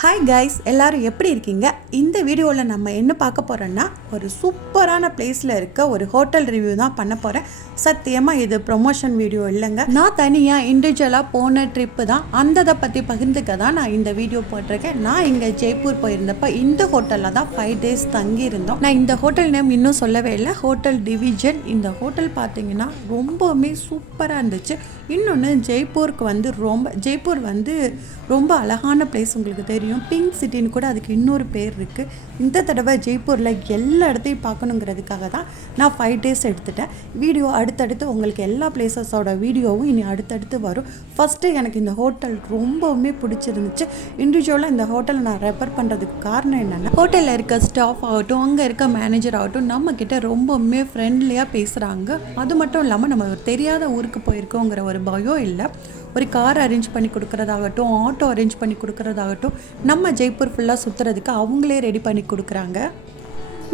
Hi guys, எல்லோரும் எப்படி இருக்கீங்க? இந்த வீடியோவில் நம்ம என்ன பார்க்க போகிறோன்னா ஒரு சூப்பரான பிளேஸில் இருக்க ஒரு ஹோட்டல் ரிவ்யூ தான் பண்ண போகிறேன். சத்தியமாக இது ப்ரொமோஷன் வீடியோ இல்லைங்க. நான் தனியாக இண்டிவிஜுவலாக போன ட்ரிப்பு தான், அந்த பற்றி பகிர்ந்துக்க தான் நான் இந்த வீடியோ போட்டிருக்கேன். நான் இங்கே ஜெய்ப்பூர் போயிருந்தப்போ இந்த ஹோட்டலில் தான் 5 days தங்கியிருந்தோம். நான் இந்த ஹோட்டல் நேம் இன்னும் சொல்லவே இல்லை, ஹோட்டல் டிவிஜன். இந்த ஹோட்டல் பார்த்தீங்கன்னா ரொம்பவுமே சூப்பராக இருந்துச்சு. இன்னொன்று ஜெய்ப்பூர் வந்து ரொம்ப அழகான பிளேஸ். உங்களுக்கு தெரியும், பிங்க் சிட்டின்னு கூட அதுக்கு இன்னொரு பேர் இருக்குது. இந்த தடவை ஜெய்ப்பூரில் எல்லா இடத்தையும் பார்க்கணுங்கிறதுக்காக தான் நான் 5 days எடுத்துட்டேன். வீடியோ அடுத்தடுத்து உங்களுக்கு எல்லா பிளேசஸோட வீடியோவும் இனி அடுத்தடுத்து வரும். ஃபஸ்ட்டு எனக்கு இந்த ஹோட்டல் ரொம்பவுமே பிடிச்சிருந்துச்சு. இண்டிவிஜுவலாக இந்த ஹோட்டலை நான் ரெஃபர் பண்ணுறதுக்கு காரணம் என்னென்னா, ஹோட்டலில் இருக்க ஸ்டாஃப் ஆகட்டும், அங்கே இருக்க மேனேஜர் ஆகட்டும், நம்மக்கிட்ட ரொம்பவுமே ஃப்ரெண்ட்லியாக பேசுகிறாங்க. அது மட்டும் இல்லாமல் நம்ம தெரியாத ஊருக்கு போயிருக்கோங்கிற ஒரு பயம் இல்லை. ஒரு கார் அரேஞ்ச் பண்ணி கொடுக்குறதாகட்டும், ஆட்டோ அரேஞ்ச் பண்ணி கொடுக்குறதாகட்டும், நம்ம ஜெய்ப்பூர் ஃபுல்லாக சுற்றுறதுக்கு அவங்களே ரெடி பண்ணி கொடுக்குறாங்க.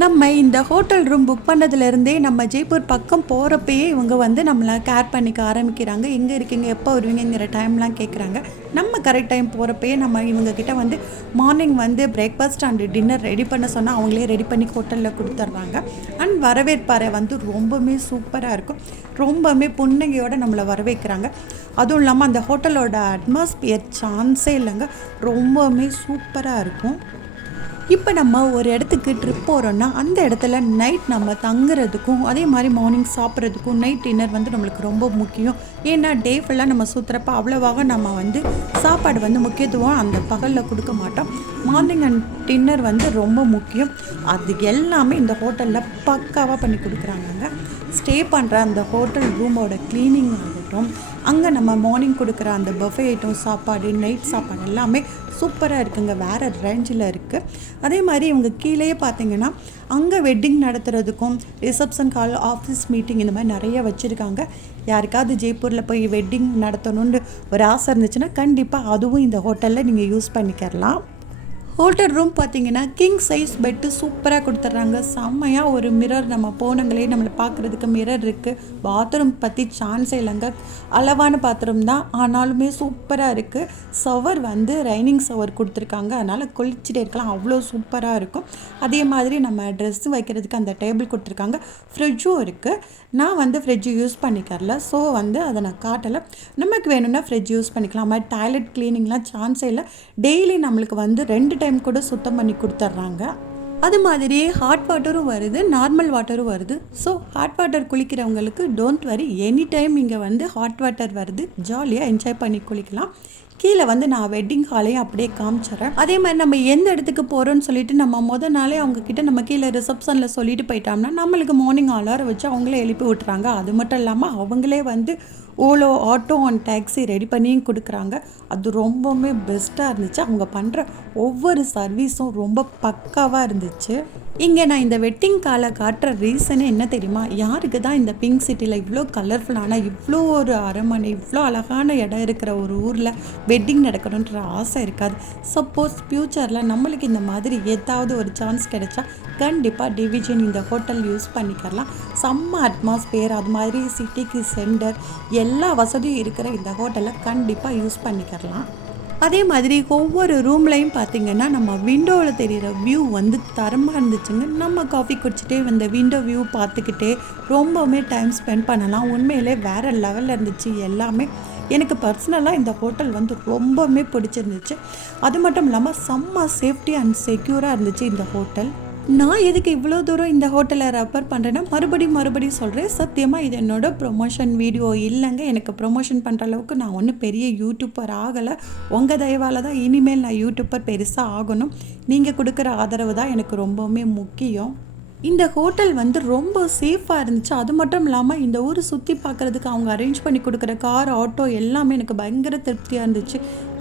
நம்ம இந்த ஹோட்டல் ரூம் புக் பண்ணதுலேருந்தே நம்ம ஜெய்ப்பூர் பக்கம் போகிறப்பயே இவங்க வந்து நம்மளை கேர் பண்ணிக்க ஆரம்பிக்கிறாங்க. எங்கே இருக்கீங்க, எப்போ வருவீங்கிற டைம்லாம் கேட்குறாங்க. நம்ம கரெக்ட் டைம் போகிறப்பயே நம்ம இவங்கக்கிட்ட வந்து மார்னிங் வந்து பிரேக்ஃபாஸ்ட் அண்ட் டின்னர் ரெடி பண்ண சொன்னால் அவங்களே ரெடி பண்ணி ஹோட்டலில் கொடுத்துட்றாங்க. அண்ட் வரவேற்பறை வந்து ரொம்பவுமே சூப்பராக இருக்கும். ரொம்பவுமே புன்னகையோடு நம்மளை வரவேற்கிறாங்க. அதுவும் இல்லாமல் அந்த ஹோட்டலோட அட்மாஸ்பியர் சான்ஸே இல்லைங்க, ரொம்பவுமே சூப்பராக இருக்கும். இப்போ நம்ம ஒரு இடத்துக்கு ட்ரிப் போகிறோன்னா அந்த இடத்துல நைட் நம்ம தங்குறதுக்கும், அதே மாதிரி மார்னிங் சாப்பிட்றதுக்கும் நைட் டின்னர் வந்து நம்மளுக்கு ரொம்ப முக்கியம். ஏன்னா டே ஃபுல்லாக நம்ம சுற்றுறப்ப அவ்வளோவாக நம்ம வந்து சாப்பாடு வந்து முக்கியத்துவம் அந்த பகலில் கொடுக்க மாட்டோம். மார்னிங் அண்ட் டின்னர் வந்து ரொம்ப முக்கியம். அது எல்லாமே இந்த ஹோட்டலில் பக்காவாக பண்ணி கொடுக்குறாங்க. ஸ்டே பண்ணுற அந்த ஹோட்டல் ரூமோட க்ளீனிங் ஆகட்டும், அங்கே நம்ம மார்னிங் கொடுக்குற அந்த பஃபே ஐட்டம் சாப்பாடு, நைட் சாப்பாடு எல்லாமே சூப்பராக இருக்குங்க, வேறு ரேஞ்சில் இருக்குது. அதே மாதிரி இவங்க கீழேயே பார்த்தீங்கன்னா அங்கே வெட்டிங் நடத்துகிறதுக்கும், ரிசப்ஷன் கால், ஆஃபீஸ் மீட்டிங் இந்த மாதிரி நிறைய வச்சுருக்காங்க. யாருக்காவது ஜெய்ப்பூரில் போய் வெட்டிங் நடத்தணுன்னு ஒரு ஆசை இருந்துச்சுன்னா கண்டிப்பாக அதுவும் இந்த ஹோட்டலில் நீங்கள் யூஸ் பண்ணிக்கலாம். ஹோட்டல் ரூம் பார்த்தீங்கன்னா கிங் சைஸ் பெட்டு சூப்பராக கொடுத்துட்றாங்க. செம்மையாக ஒரு மிரர், நம்ம போனங்களே நம்மளை பார்க்குறதுக்கு மிரர் இருக்குது. பாத்ரூம் பற்றி சான்ஸே இல்லைங்க, அளவான பாத்ரூம் தான், ஆனாலுமே சூப்பராக இருக்குது. ஷவர் வந்து ரைனிங் ஷவர் கொடுத்துருக்காங்க, அதனால் குளிச்சுட்டே இருக்கலாம், அவ்வளோ சூப்பராக இருக்கும். அதே மாதிரி நம்ம ட்ரெஸ்ஸு வைக்கிறதுக்கு அந்த டேபிள் கொடுத்துருக்காங்க. ஃப்ரிட்ஜும் இருக்குது. நான் வந்து ஃப்ரிட்ஜ் யூஸ் பண்ணிக்கரல, ஸோ வந்து அதை நான் காட்டலை. நமக்கு வேணும்னா ஃப்ரிட்ஜ் யூஸ் பண்ணிக்கலாம். மாதிரி டாய்லெட் க்ளீனிங்லாம் சான்ஸே இல்லை. டெய்லி நம்மளுக்கு வந்து 2 டைம் கூட சுத்தம் பண்ணி கொடுத்துட்றாங்க. அது மாதிரியே ஹாட் வாட்டரும் வருது, நார்மல் வாட்டரும் வருது. ஸோ ஹாட் வாட்டர் குளிக்கிறவங்களுக்கு டோன்ட் வரி, எனி டைம் இங்கே வந்து ஹாட் வாட்டர் வருது, ஜாலியாக என்ஜாய் பண்ணி குளிக்கலாம். கீழே வந்து நான் வெட்டிங் ஹாலையும் அப்படியே காமிச்சிட்றேன். அதே மாதிரி நம்ம எந்த இடத்துக்கு போகிறோன்னு சொல்லிட்டு நம்ம முதல் நாளே அவங்கக்கிட்ட நம்ம கீழே ரிசப்ஷனில் சொல்லிட்டு போயிட்டோம்னா நம்மளுக்கு மார்னிங் அலாரம் வச்சு அவங்களே எழுப்பி விட்டுறாங்க. அது மட்டும் இல்லாமல் அவங்களே வந்து ஓலோ, ஆட்டோ அண்ட் டாக்ஸி ரெடி பண்ணியும் கொடுக்குறாங்க. அது ரொம்பவுமே பெஸ்ட்டாக இருந்துச்சு. அவங்க பண்ணுற ஒவ்வொரு சர்வீஸும் ரொம்ப பக்காவாக இருந்துச்சு. இங்கே நான் இந்த வெட்டிங் காலை காட்டுற ரீசனே என்ன தெரியுமா? யாருக்கு தான் இந்த பிங்க் சிட்டியில் இவ்வளோ கலர்ஃபுல்லான, இவ்வளோ ஒரு அரண்மனை, இவ்வளோ அழகான இடம் இருக்கிற ஒரு ஊரில் வெட்டிங் நடக்கணுன்ற ஆசை இருக்காது? சப்போஸ் ஃப்யூச்சரில் நம்மளுக்கு இந்த மாதிரி ஏதாவது ஒரு சான்ஸ் கிடைச்சா கண்டிப்பாக டிவிஜன் இந்த ஹோட்டல் யூஸ் பண்ணிக்கலாம். செம்ம அட்மாஸ்பியர், அது மாதிரி சிட்டிக்கு சென்டர், எல்லா வசதியும் இருக்கிற இந்த ஹோட்டலை கண்டிப்பாக யூஸ் பண்ணிக்கலாம். அதே மாதிரி ஒவ்வொரு ரூம்லையும் பார்த்திங்கன்னா நம்ம விண்டோவில் தெரிகிற வியூ வந்து தரமாக இருந்துச்சுங்க. நம்ம காஃபி குடிச்சிட்டே இந்த விண்டோ வியூ பார்த்துக்கிட்டே ரொம்பவுமே டைம் ஸ்பெண்ட் பண்ணலாம். உண்மையிலே வேறு லெவலில் இருந்துச்சு எல்லாமே. எனக்கு பர்சனலாக இந்த ஹோட்டல் வந்து ரொம்பவுமே பிடிச்சிருந்துச்சு. அது மட்டும் இல்லாமல் செம்ம சேஃப்டி அண்ட் செக்யூராக இருந்துச்சு இந்த ஹோட்டல். நான் எதுக்கு இவ்வளோ தூரம் இந்த ஹோட்டலை ரெஃபர் பண்ணுறேன்னா மறுபடியும் சொல்கிறேன், சத்தியமாக இது என்னோட ப்ரொமோஷன் வீடியோ இல்லைங்க. எனக்கு ப்ரொமோஷன் பண்ணுற அளவுக்கு நான் ஒன்றும் பெரிய யூடியூப்பர் ஆகலை. உங்கள் தயவால் தான் இனிமேல் நான் யூடியூப்பர் பெருசாக ஆகணும். நீங்கள் கொடுக்குற ஆதரவு தான் எனக்கு ரொம்பவுமே முக்கியம். இந்த ஹோட்டல் வந்து ரொம்ப சேஃபாக இருந்துச்சு. அது மட்டும் இல்லாமல் இந்த ஊர் சுற்றி பார்க்குறதுக்கு அவங்க அரேஞ்ச் பண்ணி கொடுக்குற கார், ஆட்டோ எல்லாமே எனக்கு பயங்கர திருப்தியாக இருந்துச்சு.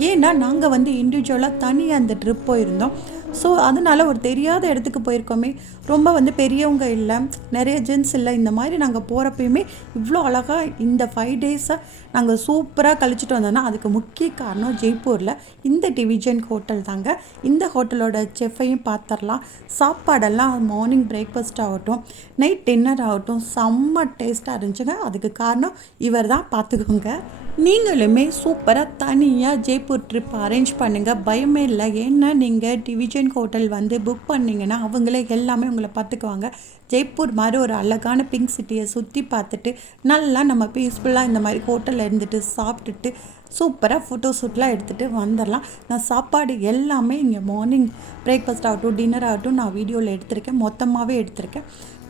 ஏன்னா நாங்கள் வந்து இண்டிவிஜுவலாக தனியாக அந்த ட்ரிப் போயிருந்தோம். ஸோ அதனால் ஒரு தெரியாத இடத்துக்கு போயிருக்கோமே, ரொம்ப வந்து பெரியவங்க இல்லை, நிறைய ஜென்ஸ் இல்லை. இந்த மாதிரி நாங்கள் போகிறப்பயுமே இவ்வளோ அழகாக இந்த 5 days நாங்கள் சூப்பராக கழிச்சிட்டு வந்தோன்னா அதுக்கு முக்கிய காரணம் ஜெய்ப்பூரில் இந்த டிவிஜன் ஹோட்டல் தாங்க. இந்த ஹோட்டலோட செஃப்பையும் பார்த்துடலாம். சாப்பாடெல்லாம் மார்னிங் பிரேக்ஃபாஸ்ட் ஆகட்டும், நைட் டின்னர் ஆகட்டும் செம்ம டேஸ்ட்டாக இருந்துச்சுங்க. அதுக்கு காரணம் இவர் தான், பார்த்துக்கோங்க. நீங்களுமே சூப்பராக தனியாக ஜெய்ப்பூர் ட்ரிப் அரேஞ்ச் பண்ணுங்கள், பயமே இல்லை. ஏன்னா நீங்கள் டிவிஜன் ஹோட்டல் வந்து புக் பண்ணிங்கன்னா அவங்களே எல்லாமே உங்களை பார்த்துக்குவாங்க. ஜெய்ப்பூர் மாதிரி ஒரு அழகான பிங்க் சிட்டியை சுற்றி பார்த்துட்டு நல்லா நம்ம பீஸ்ஃபுல்லாக இந்த மாதிரி ஹோட்டலில் இருந்துட்டு சாப்பிட்டுட்டு சூப்பராக ஃபோட்டோ ஷூட்லாம் எடுத்துகிட்டு வந்துடலாம். நான் சாப்பாடு எல்லாமே இங்கே மார்னிங் பிரேக்ஃபாஸ்ட் ஆகட்டும் டின்னர் ஆகட்டும் நான் வீடியோவில் எடுத்திருக்கேன், மொத்தமாகவே எடுத்திருக்கேன்.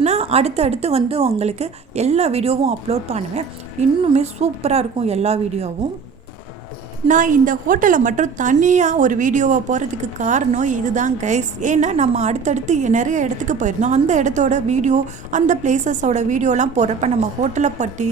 நான் அடுத்தடுத்து வந்து உங்களுக்கு எல்லா வீடியோவும் அப்லோட் பண்ணுவேன். இன்னுமே சூப்பராக இருக்கும் எல்லா வீடியோவும். நான் இந்த ஹோட்டலை மட்டும் தனியாக ஒரு வீடியோவை போகிறதுக்கு காரணம் இதுதான் கைஸ். ஏன்னா நம்ம அடுத்தடுத்து நிறைய இடத்துக்கு போயிருந்தோம். அந்த இடத்தோட வீடியோ, அந்த பிளேசஸோட வீடியோலாம் போடுறப்ப நம்ம ஹோட்டலை பற்றி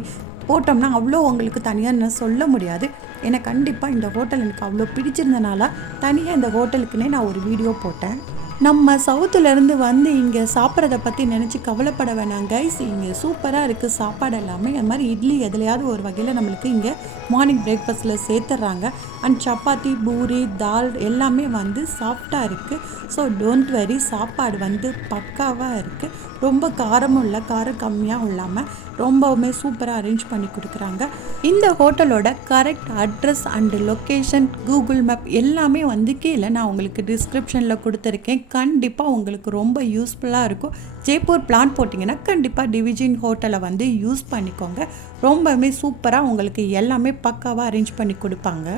போட்டோம்னா அவ்வளோ உங்களுக்கு தனியாக நான் சொல்ல முடியாது. ஏன்னா கண்டிப்பாக இந்த ஹோட்டல் எனக்கு அவ்வளோ பிடிச்சிருந்தனால தனியாக இந்த ஹோட்டலுக்குன்னே நான் ஒரு வீடியோ போட்டேன். நம்ம சவுத்துலேருந்து வந்து இங்கே சாப்பிட்றத பற்றி நினச்சி கவலைப்பட வேணாம் கைஸ். இங்கே சூப்பராக இருக்குது சாப்பாடு எல்லாமே. அது மாதிரி இட்லி எதுலையாவது ஒரு வகையில் நம்மளுக்கு இங்கே மார்னிங் பிரேக்ஃபாஸ்ட்டில் சேர்த்துட்றாங்க. அண்ட் சப்பாத்தி, பூரி, தால் எல்லாமே வந்து சாஃப்டாக இருக்குது. ஸோ டோன்ட் வெரி, சாப்பாடு வந்து பக்காவாக இருக்குது. ரொம்ப காரமும் இல்லை, காரம் கம்மியாகவும் இல்லாமல் ரொம்பவுமே சூப்பராக அரேஞ்ச் பண்ணி கொடுக்குறாங்க. இந்த ஹோட்டலோட correct address and location, Google map எல்லாமே வந்து கீழே நான் உங்களுக்கு டிஸ்கிரிப்ஷனில் கொடுத்துருக்கேன். கண்டிப்பாக உங்களுக்கு ரொம்ப யூஸ்ஃபுல்லாக இருக்கும். ஜெய்ப்பூர் பிளான் போட்டிங்கன்னா கண்டிப்பாக டிவிஜன் ஹோட்டலை வந்து யூஸ் பண்ணிக்கோங்க. ரொம்பவுமே சூப்பராக உங்களுக்கு எல்லாமே பக்காவாக அரேஞ்ச் பண்ணி கொடுப்பாங்க.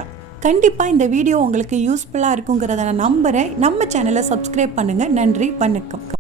கண்டிப்பாக இந்த வீடியோ உங்களுக்கு யூஸ்ஃபுல்லாக இருக்குங்கிறத நான் நம்புகிறேன். நம்ம சேனலை சப்ஸ்கிரைப் பண்ணுங்கள். நன்றி, வணக்கம்.